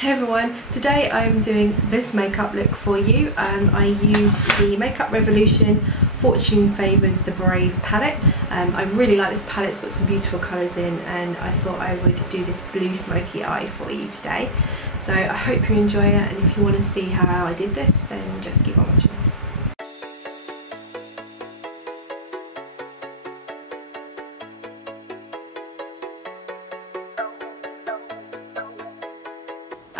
Hey everyone, today I'm doing this makeup look for you and I used the Makeup Revolution Fortune Favours The Brave palette. I really like this palette, it's got some beautiful colours in and I thought I would do this blue smoky eye for you today. So I hope you enjoy it, and if you want to see how I did this then just keep on watching.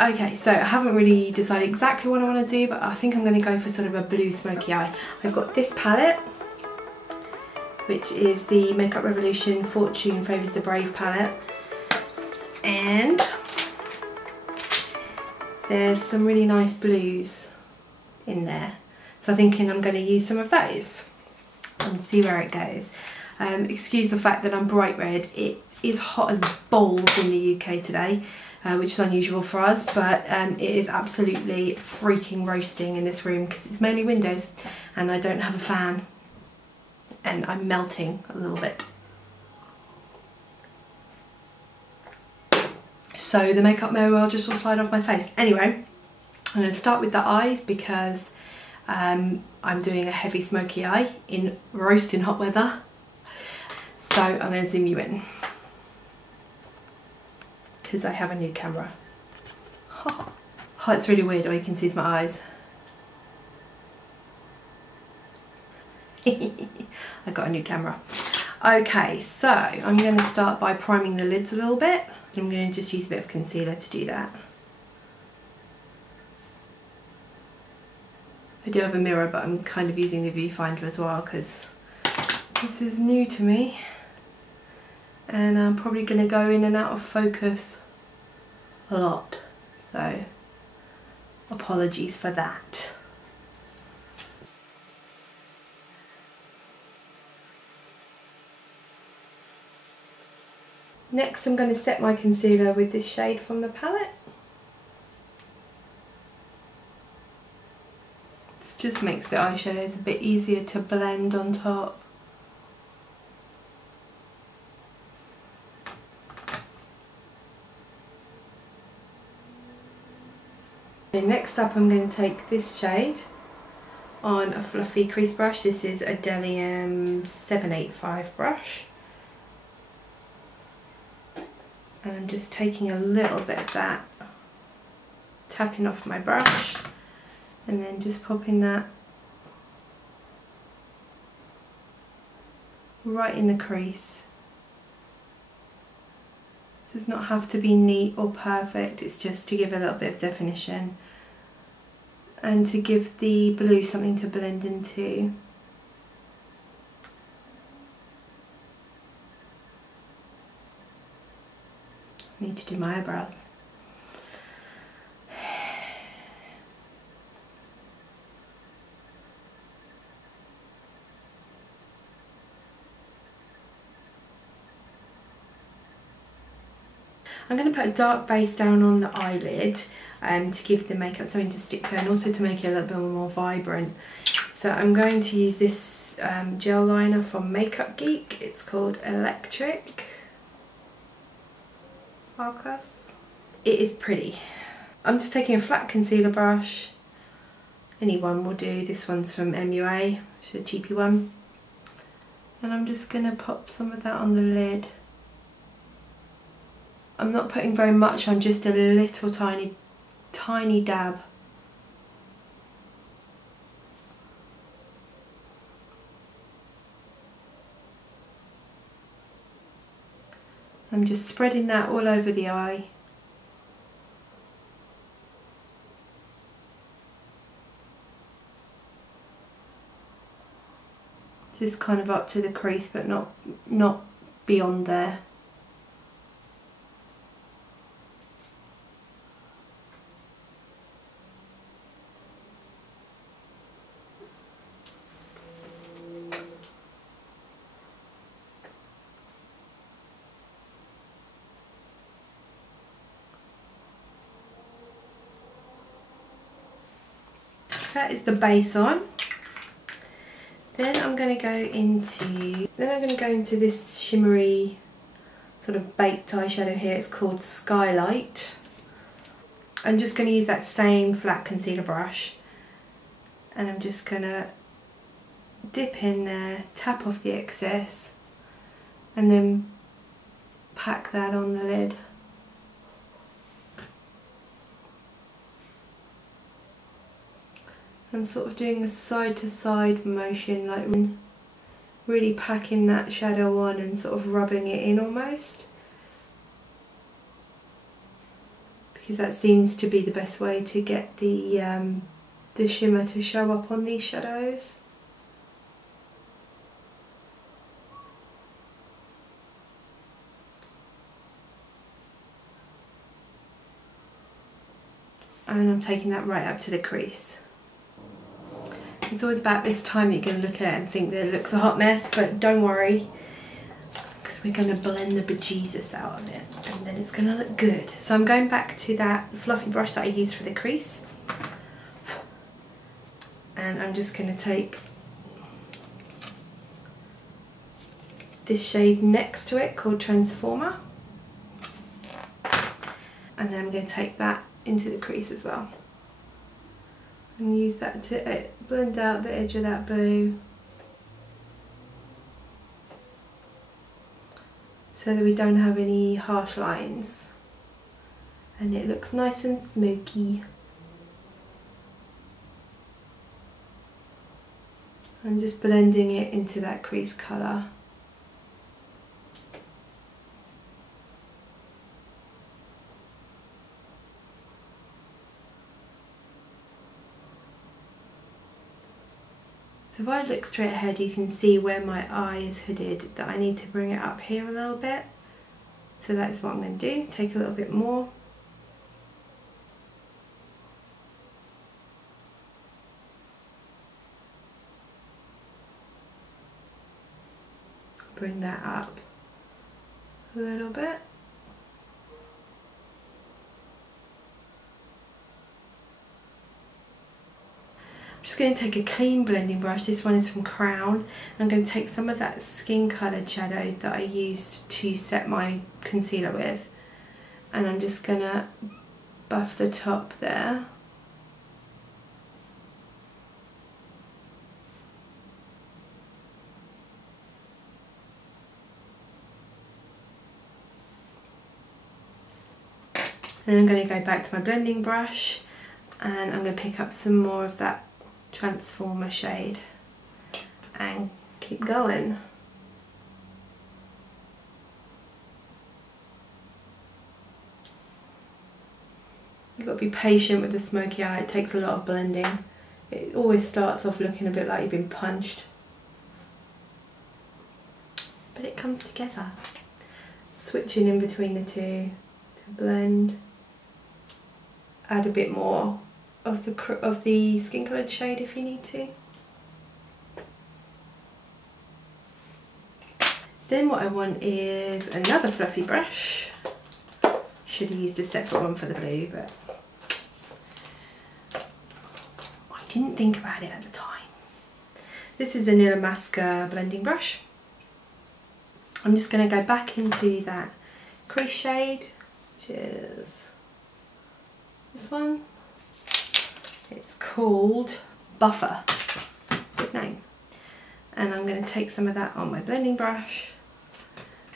Okay, so I haven't really decided exactly what I want to do, but I think I'm going to go for sort of a blue smoky eye. I've got this palette, which is the Makeup Revolution Fortune Favours The Brave palette, and there's some really nice blues in there. So I'm thinking I'm going to use some of those and see where it goes. Excuse the fact that I'm bright red. It is hot as balls in the UK today. Which is unusual for us, but it is absolutely freaking roasting in this room because it's mainly windows and I don't have a fan and I'm melting a little bit. So the makeup may well just all slide off my face. Anyway, I'm going to start with the eyes because I'm doing a heavy smoky eye in roasting hot weather. So I'm going to zoom you in, because I have a new camera. Oh, it's really weird all you can see is my eyes. I got a new camera. Okay, so I'm going to start by priming the lids a little bit. I'm going to just use a bit of concealer to do that. I do have a mirror, but I'm kind of using the viewfinder as well because this is new to me. And I'm probably going to go in and out of focus a lot, so apologies for that. Next I'm going to set my concealer with this shade from the palette. This just makes the eyeshadows a bit easier to blend on top. Next up I'm going to take this shade on a fluffy crease brush. This is a Delium 785 brush. And I'm just taking a little bit of that, tapping off my brush and then just popping that right in the crease. This does not have to be neat or perfect, it's just to give a little bit of definition and to give the blue something to blend into. I need to do my eyebrows. I'm going to put a dark base down on the eyelid to give the makeup something to stick to and also to make it a little bit more vibrant. So I'm going to use this gel liner from Geek. It's called Electric Focus. It is pretty. I'm just taking a flat concealer brush. Any one will do. This one's from MUA, it's a cheapy one. And I'm just going to pop some of that on the lid. I'm not putting very much on, just a little tiny dab. I'm just spreading that all over the eye. Just kind of up to the crease, but not beyond there. That is the base on. Then I'm going to go into this shimmery sort of baked eyeshadow here. It's called Skylight. I'm just going to use that same flat concealer brush, and I'm just going to dip in there, tap off the excess, and then pack that on the lid. I'm sort of doing a side to side motion, like really packing that shadow on and sort of rubbing it in almost, because that seems to be the best way to get the shimmer to show up on these shadows. And I'm taking that right up to the crease. It's always about this time you're going to look at it and think that it looks a hot mess, but don't worry, because we're going to blend the bejesus out of it and then it's going to look good. So I'm going back to that fluffy brush that I used for the crease, and I'm just going to take this shade next to it called Transformer, and then I'm going to take that into the crease as well and use that to blend out the edge of that blue so that we don't have any harsh lines and it looks nice and smoky. I'm just blending it into that crease colour. So if I look straight ahead, you can see where my eye is hooded, that I need to bring it up here a little bit. So that's what I'm going to do, take a little bit more. Bring that up a little bit. I'm just going to take a clean blending brush. This one is from Crown. I'm going to take some of that skin coloured shadow that I used to set my concealer with, and I'm just going to buff the top there. And I'm going to go back to my blending brush and I'm going to pick up some more of that Transformer shade and keep going. You've got to be patient with the smoky eye, it takes a lot of blending. It always starts off looking a bit like you've been punched, but it comes together. Switching in between the two to blend. Add a bit more of the skin coloured shade if you need to. Then what I want is another fluffy brush. Should have used a separate one for the blue, but I didn't think about it at the time. This is an Illamasqua blending brush. I'm just going to go back into that crease shade, which is this one. It's called Buffer, good name. And I'm going to take some of that on my blending brush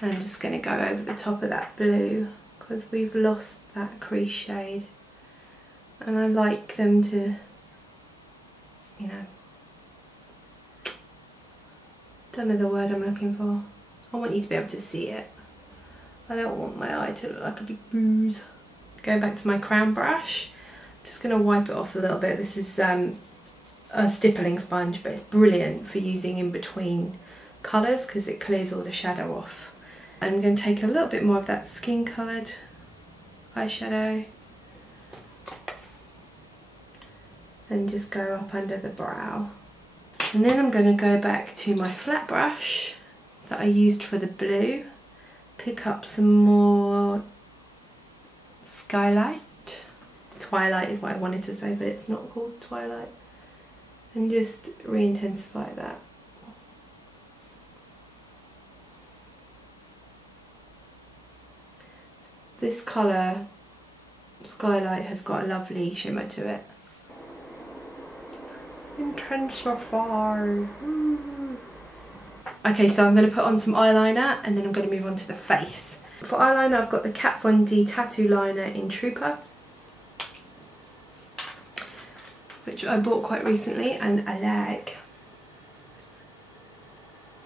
and I'm just going to go over the top of that blue because we've lost that crease shade, and I like them to, you know, don't know the word I'm looking for. I want you to be able to see it. I don't want my eye to look like a big bruise. Going back to my Crown brush, just going to wipe it off a little bit. This is a stippling sponge, but it's brilliant for using in between colours because it clears all the shadow off. I'm going to take a little bit more of that skin coloured eyeshadow and just go up under the brow. And then I'm going to go back to my flat brush that I used for the blue, pick up some more Skylight. Twilight is what I wanted to say, but it's not called Twilight, and just re-intensify that. This colour Skylight has got a lovely shimmer to it. Intensify. Okay, so I'm going to put on some eyeliner and then I'm going to move on to the face. For eyeliner, I've got the Kat Von D Tattoo Liner in Trooper, which I bought quite recently and I like.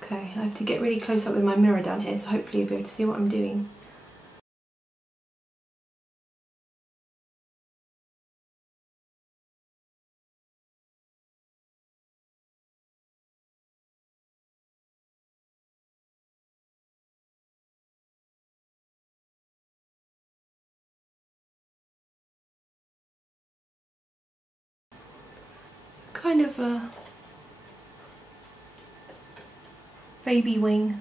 Okay, I have to get really close up with my mirror down here, so hopefully you'll be able to see what I'm doing. Kind of a baby wing,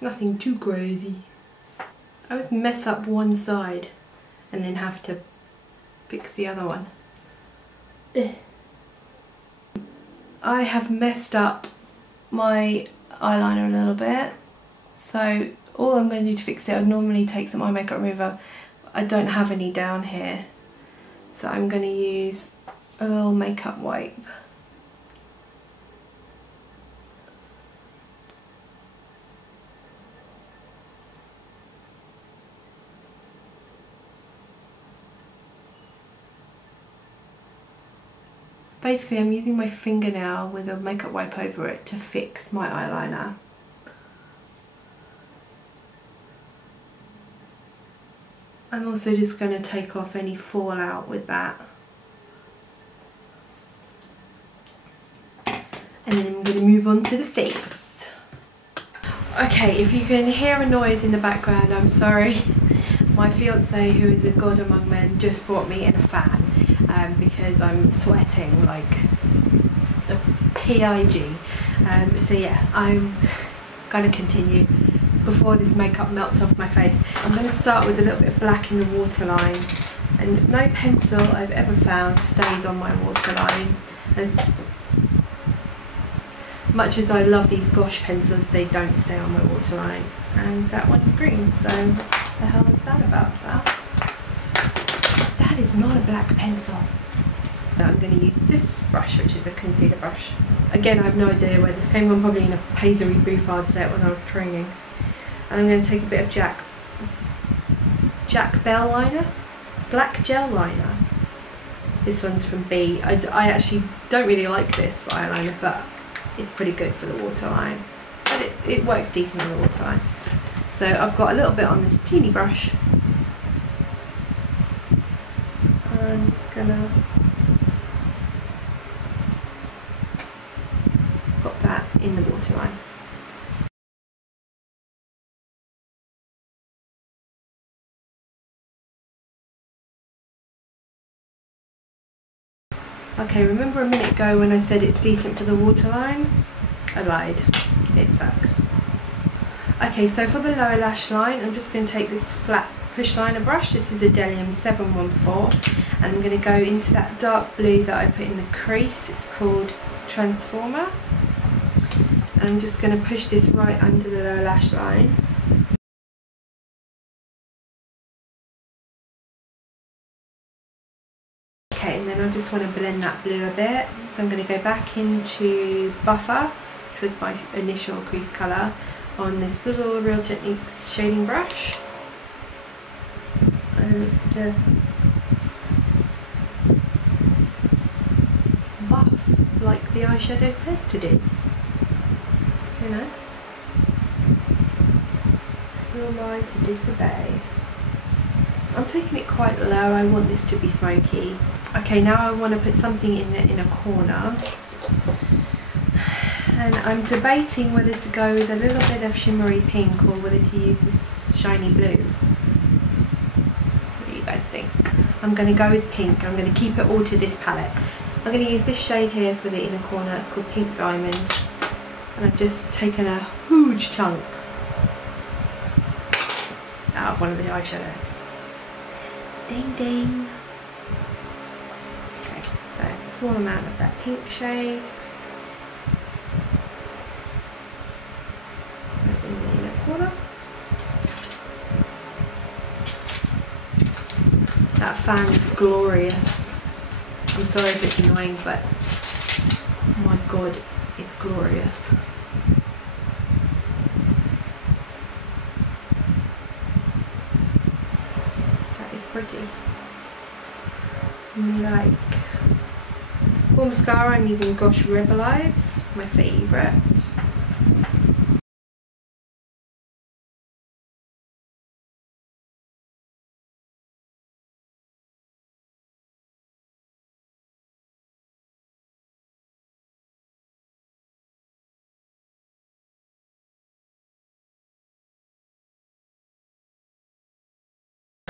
nothing too crazy. I always mess up one side and then have to fix the other one. I have messed up my eyeliner a little bit, so all I'm going to do to fix it, I normally take some eye makeup remover. I don't have any down here, so I'm going to use a little makeup wipe. Basically, I'm using my fingernail with a makeup wipe over it to fix my eyeliner. I'm also just going to take off any fallout with that. And then I'm going to move on to the face. Okay, if you can hear a noise in the background, I'm sorry. My fiance, who is a god among men, just brought me in a fan because I'm sweating like a pig. So yeah, I'm going to continue before this makeup melts off my face. I'm going to start with a little bit of black in the waterline. And no pencil I've ever found stays on my waterline. As much as I love these Gosh pencils, they don't stay on my waterline. And that one's green, so what the hell is that about, Sal? That is not a black pencil. I'm going to use this brush, which is a concealer brush. Again, I have no idea where this came from, probably in a Paisley Bouffard set when I was training. And I'm going to take a bit of Jack Bell liner, black gel liner. This one's from B. I actually don't really like this for eyeliner, but it's pretty good for the waterline. But it works decent on the waterline. So I've got a little bit on this teeny brush. I'm just gonna put that in the waterline. Okay, remember a minute ago when I said it's decent for the waterline? I lied, it sucks. Okay, so for the lower lash line, I'm just going to take this flat push liner brush. This is a Delium 714, and I'm going to go into that dark blue that I put in the crease. It's called Transformer. And I'm just going to push this right under the lower lash line. Okay, and then I just want to blend that blue a bit. So I'm going to go back into Buffer, which was my initial crease colour, on this little Real Techniques shading brush. And just buff like the eyeshadow says to do. You know? Who am I to disobey? I'm taking it quite low. I want this to be smoky. Okay, now I want to put something in the inner corner. And I'm debating whether to go with a little bit of shimmery pink or whether to use this shiny blue. What do you guys think? I'm going to go with pink. I'm going to keep it all to this palette. I'm going to use this shade here for the inner corner. It's called Pink Diamond. And I've just taken a huge chunk out of one of the eyeshadows. Ding ding. Okay, so a small amount of that pink shade. In the inner corner. fan of Glorious. I'm sorry if it's annoying, but oh my god, it's glorious. That is pretty. Like, for mascara I'm using Gosh Rebel Eyes, my favourite.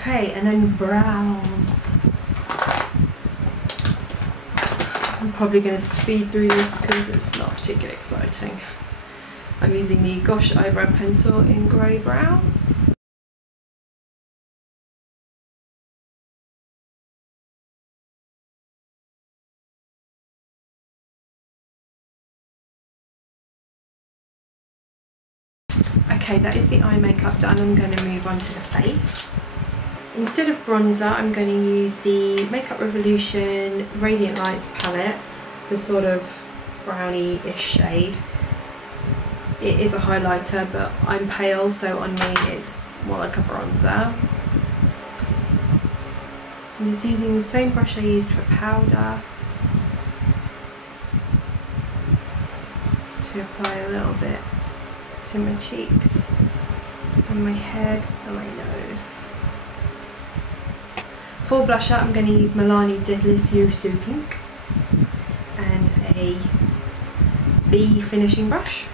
Okay, and then brows. I'm probably going to speed through this because it's not particularly exciting. I'm using the Gosh eyebrow pencil in grey brown. Okay, that is the eye makeup done. I'm going to move on to the face. Instead of bronzer, I'm going to use the Makeup Revolution Radiant Lights palette, the sort of brownie-ish shade. It is a highlighter, but I'm pale, so on me it's more like a bronzer. I'm just using the same brush I used for powder to apply a little bit to my cheeks and my head and my nose. For blusher, I'm going to use Milani Delicioso Pink and a B finishing brush.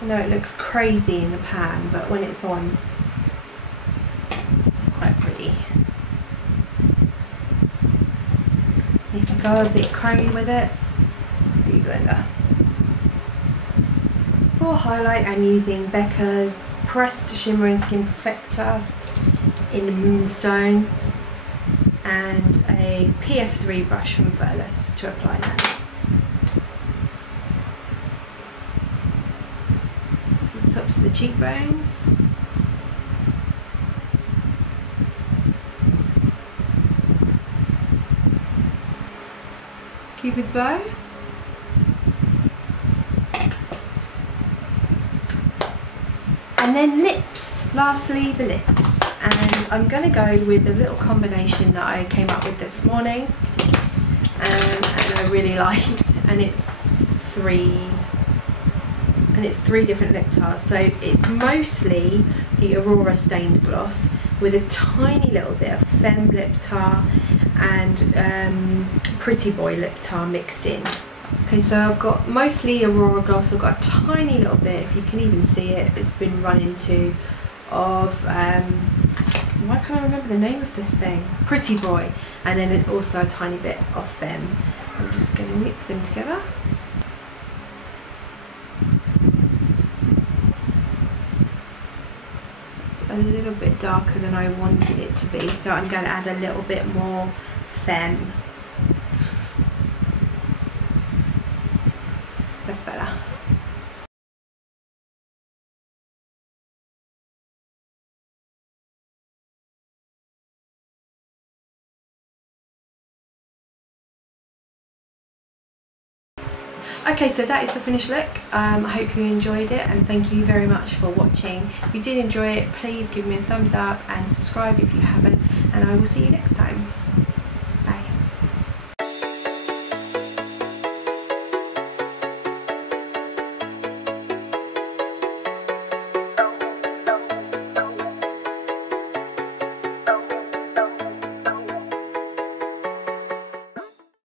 I know it looks crazy in the pan, but when it's on, it's quite pretty. And if you go a bit crazy with it, Beauty Blender. For highlight, I'm using Becca's Pressed Shimmering Skin Perfector in Moonstone and a PF3 brush from Verlis to apply that. Tops of the cheekbones. Cupid's bow. And then lips, lastly the lips, and I'm going to go with a little combination that I came up with this morning and I really liked, and it's three different lip tars. So it's mostly the Aurora Stained Gloss with a tiny little bit of Femme Lip Tar and Pretty Boy Lip Tar mixed in. Okay, so I've got mostly Aurora Gloss. I've got a tiny little bit, if you can even see it, it's been run into, of, why can't I remember the name of this thing? Pretty Boy. And then also a tiny bit of Femme. I'm just going to mix them together. It's a little bit darker than I wanted it to be, so I'm going to add a little bit more Femme. That's better. Okay, so that is the finished look. I hope you enjoyed it and thank you very much for watching. If you did enjoy it, please give me a thumbs up and subscribe if you haven't, and I will see you next time.